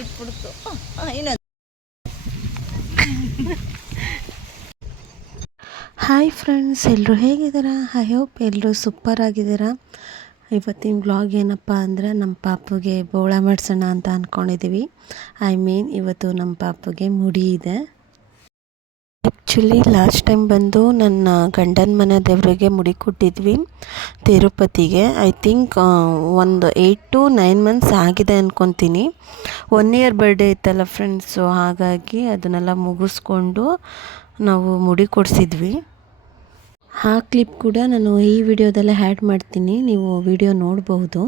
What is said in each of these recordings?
ಇಟ್ಬಿಡ್ತು. ಇನ್ನೊಂದು. Hi friends ಎಲ್ಲರೂ ಹೇಗಿದ್ದೀರಾ? ಐ ಹೋಪ್ ಎಲ್ಲರೂ ಸೂಪರ್ ಆಗಿದ್ದೀರಾ. ಇವತ್ತಿನ ವ್ಲಾಗ್ ಏನಪ್ಪ ಅಂದರೆ ನಮ್ಮ ಪಾಪುಗೆ ಬೋಳ ಮಾಡಿಸೋಣ ಅಂತ ಅಂದ್ಕೊಂಡಿದ್ದೀವಿ ಐ ಮೀನ್ ಇವತ್ತು ನಮ್ಮ ಪಾಪುಗೆ ಮುಡಿ ಇದೆ. ಆ್ಯಕ್ಚುಲಿ ಲಾಸ್ಟ್ ಟೈಮ್ ಬಂದು ನನ್ನ ಗಂಡನ ಮನೆ ದೇವರಿಗೆ ಮುಡಿ ಕೊಟ್ಟಿದ್ವಿ, ತಿರುಪತಿಗೆ. ಐ ಥಿಂಕ್ ಒಂದು ಏಯ್ಟ್ ಟು ನೈನ್ ಮಂತ್ಸ್ ಆಗಿದೆ ಅಂದ್ಕೊತೀನಿ ಒನ್ ಇಯರ್ ಬರ್ಡೇ ಇತ್ತಲ್ಲ ಫ್ರೆಂಡ್ಸು ಹಾಗಾಗಿ ಅದನ್ನೆಲ್ಲ ಮುಗಿಸ್ಕೊಂಡು ನಾವು ಮುಡಿ ಕೊಡಿಸಿದ್ವಿ. ಆ ಕ್ಲಿಪ್ ಕೂಡ ನಾನು ಈ ವಿಡಿಯೋದಲ್ಲೇ ಆ್ಯಡ್ ಮಾಡ್ತೀನಿ, ನೀವು ವಿಡಿಯೋ ನೋಡಬಹುದು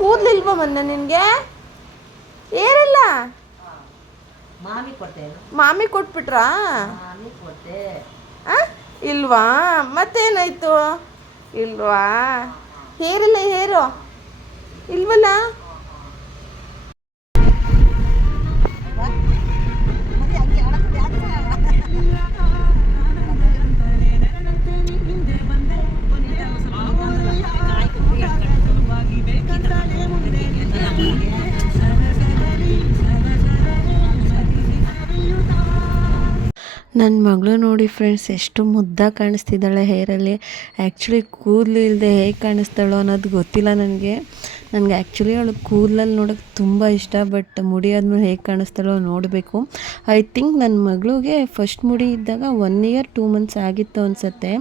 ಕೂದಲಿಲ್ವ ಮೊನ್ನೆ ನಿನಗೆ? ಏನಿಲ್ಲ. ಮಾಮಿ ಕೊಟ್ಟೆ ಮಾಮಿ ಕೊಟ್ಬಿಟ್ರಾ? ಮಾಮಿ ಕೊಟ್ಟೆ ಆ? ಇಲ್ವಾ? ಮತ್ತೇನಾಯ್ತು? ಇಲ್ವಾ? ಹೇರಿಲ್ಲ ಹೇರು. ಇಲ್ವಲ್ಲ? ಮಗಳು ನೋಡಿ ಫ್ರೆಂಡ್ಸ್ ಎಷ್ಟು ಮುದ್ದಾಗಿ ಕಾಣಿಸ್ತಿದ್ದಾಳೆ ಹೇರಲ್ಲಿ ಆ್ಯಕ್ಚುಲಿ ಕೂದಲು ಇಲ್ಲದೆ ಹೇಗೆ ಕಾಣಿಸ್ತಾಳೋ ಅನ್ನೋದು ಗೊತ್ತಿಲ್ಲ ನನಗೆ. ನನಗೆ ಆ್ಯಕ್ಚುಲಿ ಅವಳು ಕೂದಲಲ್ಲಿ ನೋಡೋಕ್ಕೆ ತುಂಬ ಇಷ್ಟ ಬಟ್ ಮುಡಿ ಆದ್ಮೇಲೆ ಹೇಗೆ ಕಾಣಿಸ್ತಾಳೋ ನೋಡಬೇಕು. ಐ ಥಿಂಕ್ ನನ್ನ ಮಗಳಿಗೆ ಫಸ್ಟ್ ಮುಡಿ ಇದ್ದಾಗ ಒನ್ ಇಯರ್ ಟೂ ಮಂತ್ಸ್ ಆಗಿತ್ತು ಅನಿಸತ್ತೆ.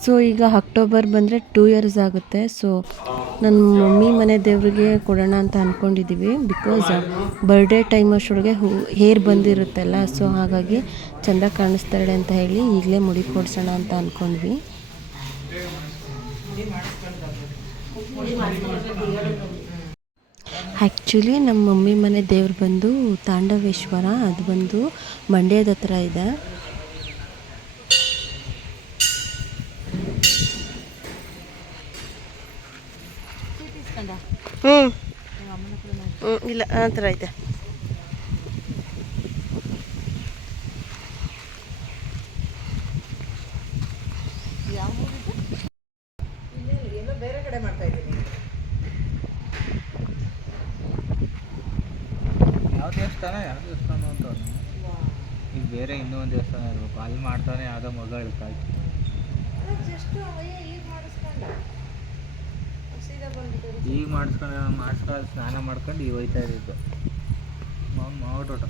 ಸೊ ಈಗ ಅಕ್ಟೋಬರ್ ಬಂದರೆ ಟೂ ಇಯರ್ಸ್ ಆಗುತ್ತೆ. ಸೊ ನನ್ನ ಮಮ್ಮಿ ಮನೆ ದೇವರಿಗೆ ಕೊಡೋಣ ಅಂತ ಅಂದ್ಕೊಂಡಿದ್ದೀವಿ ಬಿಕಾಸ್ ಬರ್ಡೇ ಟೈಮ್ ಅಷ್ಟೊಳಗೆ ಹೂ ಹೇರ್ ಬಂದಿರುತ್ತಲ್ಲ ಸೊ ಹಾಗಾಗಿ ಚೆಂದ ಕಾಣಿಸ್ತಾಳೆ ಅಂತ ಹೇಳಿ ಈಗಲೇ ಮುಡಿ ಕೊಡ್ಸೋಣ ಅಂತ ಅಂದ್ಕೊಂಡ್ವಿ ಆ್ಯಕ್ಚುಲಿ ನಮ್ಮ ಮಮ್ಮಿ ಮನೆ ದೇವ್ರು ಬಂದು ತಾಂಡವೇಶ್ವರ, ಅದು ಬಂದು ಮಂಡ್ಯದ ಹತ್ರ ಇದೆ ಹ್ಞೂ ಹ್ಞೂ ಇಲ್ಲ ಆ ಥರ ಇದೆ ಏನೋ ಬೇರೆ ಕಡೆ ಮಾಡ್ತಾ ಇದ್ದೀನಿ ಯಾವ ದೇವಸ್ಥಾನ? ಯಾವ ದೇವಸ್ಥಾನ ಅಂತ ಈಗ ಬೇರೆ ಇನ್ನೂ ಒಂದು ದೇವಸ್ಥಾನ ಇರಬೇಕು. ಅಲ್ಲಿ ಮಾಡ್ತಾನೆ ಯಾವುದೋ ಮಗ ಹೇಳ್ತಾಳೆ ಈಗ ಮಾಡಿಸ್ಕೊಂಡು ಮಾಡಿಸ್ಕೊಂಡು ಸ್ನಾನ ಮಾಡ್ಕೊಂಡು ಈಗ ಹೋಯ್ತಾ ಇದ್ದಿದ್ದು ಮಾವು ಮಾವಟೋಟ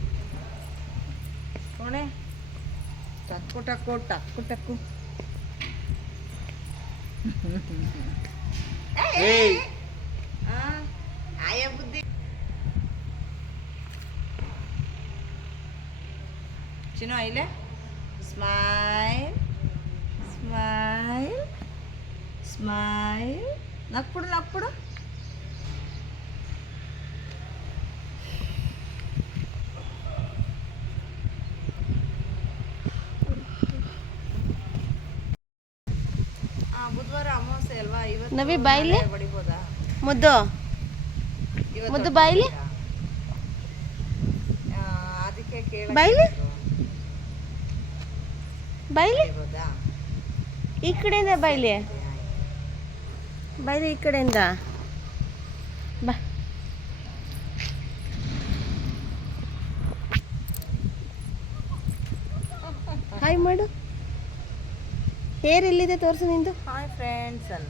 ಕೋಣೆ ಟಕ್ಕು ಟಕ್ಕು ಟಕ್ಕು ಟಕ್ಕು ಆಯ ಬುದ್ಧಿ ಚಿನ್ನು ಐಲೆ ಸ್ಮೈಲ್ ಸ್ಮೈಲ್ ಸ್ಮೈಲ್ ನಕ್ಬಿಡು ನಕ್ಬಿಡು. ಆ, ಬುಧವಾರ ಅಮಾವಾಸ್ಯೆ ಅಲ್ವಾ? ಇವತ್ತು ನವಿ ಬಾಯ್ಲಿ? ಬಡಿಬೋದಾ? ಮುದ್ದು? ಮುದ್ದು ಬಾಯಿಲಿ? ಆ, ಅದಕ್ಕೆ ಕೇಳ ಬಾಯ್ಲಿ? ಬಾಯ್ಲಿ? ಈ ಕಡೆಯಿಂದ ಬಾಯ್ಲಿ? ಬಾಯ್ಲಿ ಈ ಕಡೆಯಿಂದ. ಬಾ. ಹಾಯ್ ಮಾಡು ಹೇರ್ ಎಲ್ಲಿದೆ ತೋರಿಸು ನಿಂದು. ಹಾಯ್ ಫ್ರೆಂಡ್ಸ್ ಅಲ್ಲ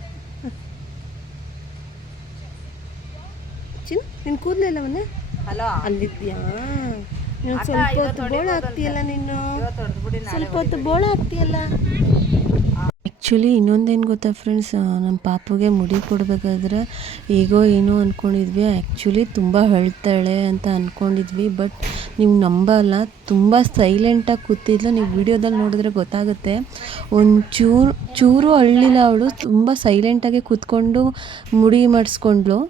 ಚಿನ್ ನಿನ್ ಕೂದಲಿಲ್ಲ ಮೊನ್ನೆ? ಹಲೋ ಅಲ್ಲಿದ್ಯಾ? ನೀನು ಸ್ವಲ್ಪ ಹೊತ್ತು ಬೋಳ ಹಾಕ್ತಿಯಲ್ಲ ನೀನು? ಸ್ವಲ್ಪ ಹೊತ್ತು ಬೋಳ ಆಗ್ತೀಯಲ್ಲ? ಆ್ಯಕ್ಚುಲಿ ಇನ್ನೊಂದೇನು ಗೊತ್ತಾ ಫ್ರೆಂಡ್ಸ್ ನಮ್ಮ ಪಾಪುಗೆ ಮುಡಿ ಕೊಡಬೇಕಾದ್ರೆ, ಈಗೋ, ಏನೋ ಅಂದ್ಕೊಂಡಿದ್ವಿ ಆ್ಯಕ್ಚುಲಿ ತುಂಬ ಹೇಳ್ತಾಳೆ ಅಂತ ಅಂದ್ಕೊಂಡಿದ್ವಿ ಬಟ್ ನೀವು ನಂಬಲ್ಲ. ತುಂಬ ಸೈಲೆಂಟಾಗಿ ಕೂತಿದ್ಲು. ನೀವು ವಿಡಿಯೋದಲ್ಲಿ ನೋಡಿದ್ರೆ ಗೊತ್ತಾಗುತ್ತೆ. ಒಂದು ಚೂರು ಚೂರು ಅಳ್ಳಿಲ್ಲ ಅವಳು. ತುಂಬ ಸೈಲೆಂಟಾಗಿ ಕೂತ್ಕೊಂಡು ಮುಡಿ ಮಾಡಿಸ್ಕೊಂಡ್ಲು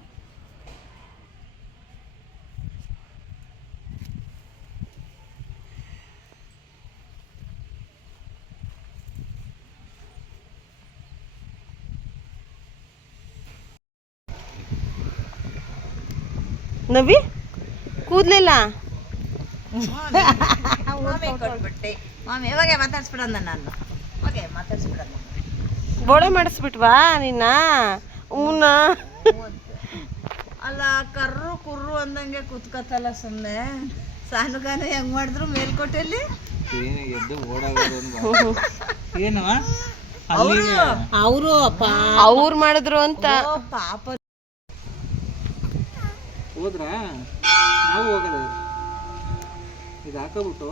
ನವಿ? ಕೂದಲಿಲ್ಲ? ಮಾತಾಡ್ಸ್ಬಿಡೋಣ ನಾನು? ಬೋಳೆ ಮಾಡಿಸ್ಬಿಟ್ವಾ ನಿನ್ನ? ಹೂನ ಅಲ್ಲ ಕರ್ರು ಕುರ್ರು ಅಂದಂಗೆ ಕೂತ್ಕೊತಲ್ಲ ಸುಮ್ಮನೆ ಸಾನುಗಾನ ಹೆಂಗ್ ಮಾಡಿದ್ರು ಮೇಲ್ಕೋಟೆಯಲ್ಲಿ? ಏನು ಅವರು ಅವ್ರು ಮಾಡಿದ್ರು ಅಂತ. ಪಾಪ. ಹೋದ್ರಾ? ನಾವು ಹೋಗಲ್ಲ ಇದು ಹಾಕೋಬಿಟ್ಟು.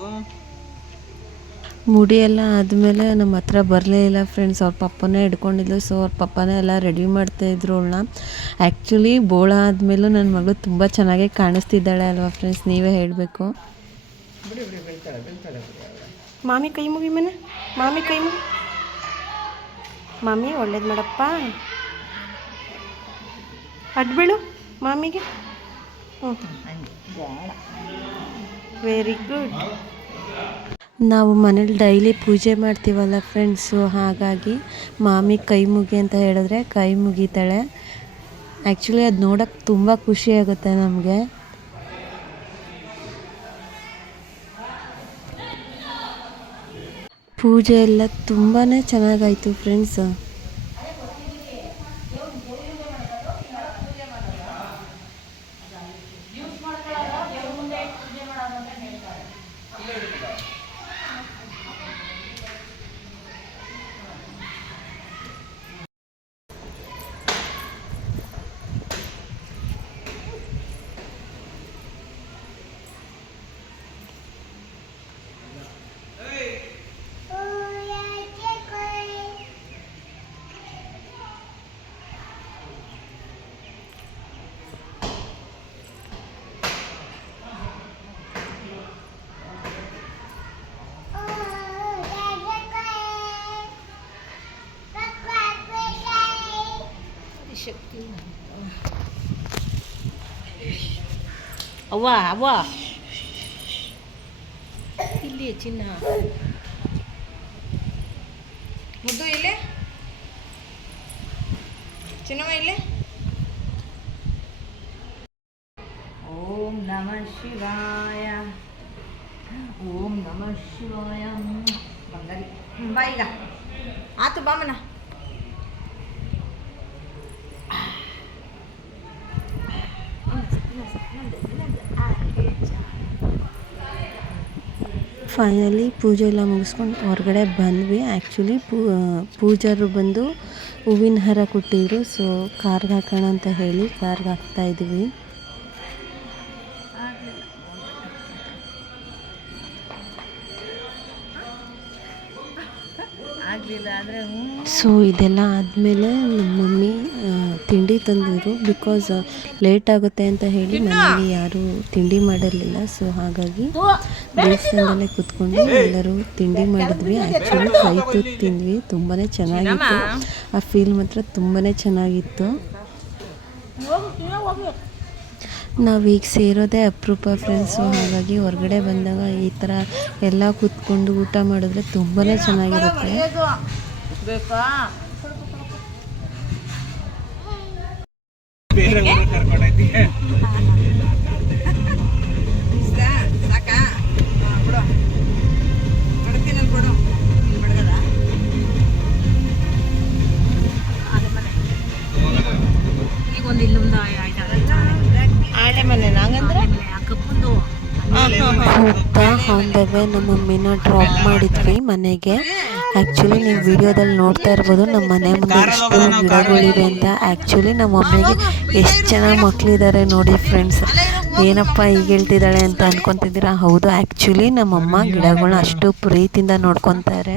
ಮುಡಿ ಎಲ್ಲ ಆದಮೇಲೆ ನಮ್ಮ ಹತ್ರ ಬರಲೇ ಇಲ್ಲ ಫ್ರೆಂಡ್ಸ್ ಅವ್ರ ಪಪ್ಪನೇ ಹಿಡ್ಕೊಂಡಿದ್ಲು ಸೊ ಅವ್ರ ಪಪ್ಪನೇ ಎಲ್ಲ ರೆಡಿ ಮಾಡ್ತಾಯಿದ್ರು ಅವಳನ್ನ ಆ್ಯಕ್ಚುಲಿ ಬೋಳ ಆದಮೇಲೂ ನನ್ನ ಮಗಳು ತುಂಬ ಚೆನ್ನಾಗಿ ಕಾಣಿಸ್ತಿದ್ದಾಳೆ ಅಲ್ವಾ ಫ್ರೆಂಡ್ಸ್ ನೀವೇ ಹೇಳಬೇಕು. ಮಾಮಿ ಕೈ ಮುಗಿ ಮನೆ. ಮಾಮಿ ಕೈ ಮುಗಿ. ಮಾಮಿ ಒಳ್ಳೇದು ಮಾಡಪ್ಪ. ಅಡ್ಬಿಳು ಮಾಮಿಗೆ. ವೆರಿ ಗುಡ್ ನಾವು ಮನೇಲಿ ಡೈಲಿ ಪೂಜೆ ಮಾಡ್ತೀವಲ್ಲ ಫ್ರೆಂಡ್ಸು ಹಾಗಾಗಿ ಮಾಮಿ ಕೈ ಮುಗಿ ಅಂತ ಹೇಳಿದ್ರೆ ಕೈ ಮುಗಿತಾಳೆ. ಆ್ಯಕ್ಚುಲಿ ಅದು ನೋಡೋಕ್ಕೆ ತುಂಬ ಖುಷಿಯಾಗುತ್ತೆ ನಮಗೆ. ಪೂಜೆ ಎಲ್ಲ ತುಂಬಾ ಚೆನ್ನಾಗಾಯಿತು ಫ್ರೆಂಡ್ಸ್ ಅವ್ವ ಅವ್ವ. ಇಲ್ಲಿ ಚಿನ್ನ. ಮುದ್ದು ಇಲ್ಲಿ? ಚಿನ್ನಮ್ಮ ಇಲ್ಲಿ? ಓಂ ನಮಃ ಶಿವಾಯ. ಓಂ ನಮಃ ಶಿವಾಯ. ಬಂಗಾರಿ. ಬಾ ಈಗ. ಆತು, ಬಾಮನ. ಫೈನಲಿ ಪೂಜೆ ಎಲ್ಲ ಮುಗಿಸ್ಕೊಂಡು ಹೊರಗಡೆ ಬಂದ್ವಿ. ಆ್ಯಕ್ಚುಲಿ ಪೂಜಾರು ಬಂದು ಹೂವಿನ ಹಾರ ಕೊಟ್ಟಿದ್ರು. ಸೊ ಕಾರ್ಗೆ ಹಾಕೋಣ ಅಂತ ಹೇಳಿ ಕಾರ್ಗೆ ಹಾಕ್ತಾ ಇದ್ವಿ. ಆಗಲಿಲ್ಲ ಅಂದರೆ ಹ್ಞೂ ಸೊ ಇದೆಲ್ಲ ಆದಮೇಲೆ ನಮ್ಮ ಮಮ್ಮಿ ತಿಂಡಿ ತಂದಿದ್ರು. ಬಿಕಾಸ್ ಲೇಟ್ ಆಗುತ್ತೆ ಅಂತ ಹೇಳಿ ಮನೇಲಿ ಯಾರೂ ತಿಂಡಿ ಮಾಡಿರಲಿಲ್ಲ. ಸೊ ಹಾಗಾಗಿ ದೇವಸ್ಥಾನದಲ್ಲೇ ಕೂತ್ಕೊಂಡು ಎಲ್ಲರೂ ತಿಂಡಿ ಮಾಡಿದ್ವಿ. ಆ್ಯಕ್ಚುಲಿ ಕೈ ತುತ್ತು ತಿಂದ್ವಿ. ತುಂಬಾ ಚೆನ್ನಾಗಿತ್ತು. ಆ ಫೀಲ್ ಮಾತ್ರ ತುಂಬಾ ಚೆನ್ನಾಗಿತ್ತು. ನಾವೀಗ ಸೇರೋದೇ ಅಪರೂಪ ಫ್ರೆಂಡ್ಸು ಹಾಗಾಗಿ ಹೊರಗಡೆ ಬಂದಾಗ ಈ ಥರ ಎಲ್ಲ ಕೂತ್ಕೊಂಡು ಊಟ ಮಾಡಿದ್ರೆ ತುಂಬಾ ಚೆನ್ನಾಗಿರುತ್ತೆ. ಬೇಕಾ? ಹೋಗ್ತಾ ಆನ್ ದ ವೇ ನಮ್ಮ ಮಮ್ಮಿನ ಡ್ರಾಪ್ ಮಾಡಿದ್ವಿ ಮನೆಗೆ. ಆ್ಯಕ್ಚುಲಿ ನೀವು ವಿಡಿಯೋದಲ್ಲಿ ನೋಡ್ತಾ ಇರ್ಬೋದು ನಮ್ಮ ಮನೆ ಮುಂದೆ ಎಷ್ಟು ಗಿಡಗಳಿವೆ ಅಂತ. ಆ್ಯಕ್ಚುಲಿ ನಮ್ಮ ಮಮ್ಮಿಗೆ ಎಷ್ಟು ಜನ ಮಕ್ಕಳಿದ್ದಾರೆ ನೋಡಿ ಫ್ರೆಂಡ್ಸ್ ಏನಪ್ಪ ಈಗ ಹೇಳ್ತಿದ್ದಾಳೆ ಅಂತ ಅನ್ಕೊತಿದ್ದೀರಾ? ಹೌದು ಆ್ಯಕ್ಚುಲಿ ನಮ್ಮಮ್ಮ ಗಿಡಗಳನ್ನ ಅಷ್ಟು ಪ್ರೀತಿಯಿಂದ ನೋಡ್ಕೊತಾರೆ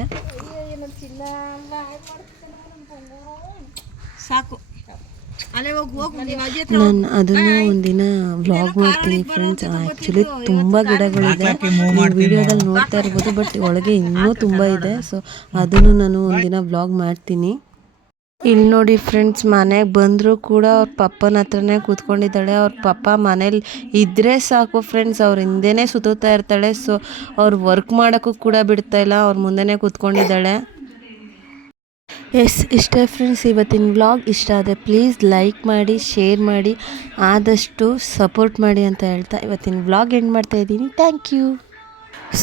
ಸಾಕು ಅಲ್ಲೇ ಹೋಗಿ ಹೋಗು ನೀವು ಅಜ್ಜಿ ಹತ್ರ ನಾನು ಅದನ್ನು ಒಂದಿನ ವ್ಲಾಗ್ ಮಾಡ್ತೀನಿ ಫ್ರೆಂಡ್ಸ್ ಆ್ಯಕ್ಚುಲಿ ತುಂಬ ಗಿಡಗಳಿದೆ. ನೀವು ವಿಡಿಯೋದಲ್ಲಿ ನೋಡ್ತಾ ಇರ್ಬೋದು ಬಟ್ ಒಳಗೆ ಇನ್ನೂ ತುಂಬ ಇದೆ. ಸೊ ಅದನ್ನು ನಾನು ಒಂದಿನ ವ್ಲಾಗ್ ಮಾಡ್ತೀನಿ. ಇಲ್ಲಿ ನೋಡಿ ಫ್ರೆಂಡ್ಸ್ ಮನೆಗೆ ಬಂದರೂ ಕೂಡ ಅವ್ರ ಪಪ್ಪನ ಹತ್ರನೇ ಕೂತ್ಕೊಂಡಿದ್ದಾಳೆ. ಅವ್ರ ಪಪ್ಪ ಮನೇಲಿ ಇದ್ದರೆ ಸಾಕು ಫ್ರೆಂಡ್ಸ್ ಅವ್ರ ಹಿಂದೆನೇ ಸುತ್ತುತ್ತಾ ಇರ್ತಾಳೆ. ಸೊ ಅವ್ರು ವರ್ಕ್ ಮಾಡೋಕ್ಕೂ ಕೂಡ ಬಿಡ್ತಾ ಇಲ್ಲ. ಅವ್ರ ಮುಂದೆನೇ ಕೂತ್ಕೊಂಡಿದ್ದಾಳೆ. ಎಸ್, ಇಷ್ಟೇ ಫ್ರೆಂಡ್ಸ್ ಇವತ್ತಿನ ವ್ಲಾಗ್ ಇಷ್ಟ ಆದರೆ ಪ್ಲೀಸ್ ಲೈಕ್ ಮಾಡಿ ಶೇರ್ ಮಾಡಿ, ಆದಷ್ಟು ಸಪೋರ್ಟ್ ಮಾಡಿ ಅಂತ ಹೇಳ್ತಾ ಇವತ್ತಿನ ವ್ಲಾಗ್ ಎಂಡ್ ಮಾಡ್ತಾ ಇದ್ದೀನಿ. ಥ್ಯಾಂಕ್ ಯು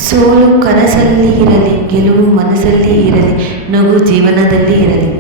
ಸೋಲು ಕನಸಲ್ಲಿ ಇರಲಿ, ಗೆಲುವು ಮನಸ್ಸಲ್ಲಿ ಇರಲಿ, ನಗು ಜೀವನದಲ್ಲಿ ಇರಲಿ.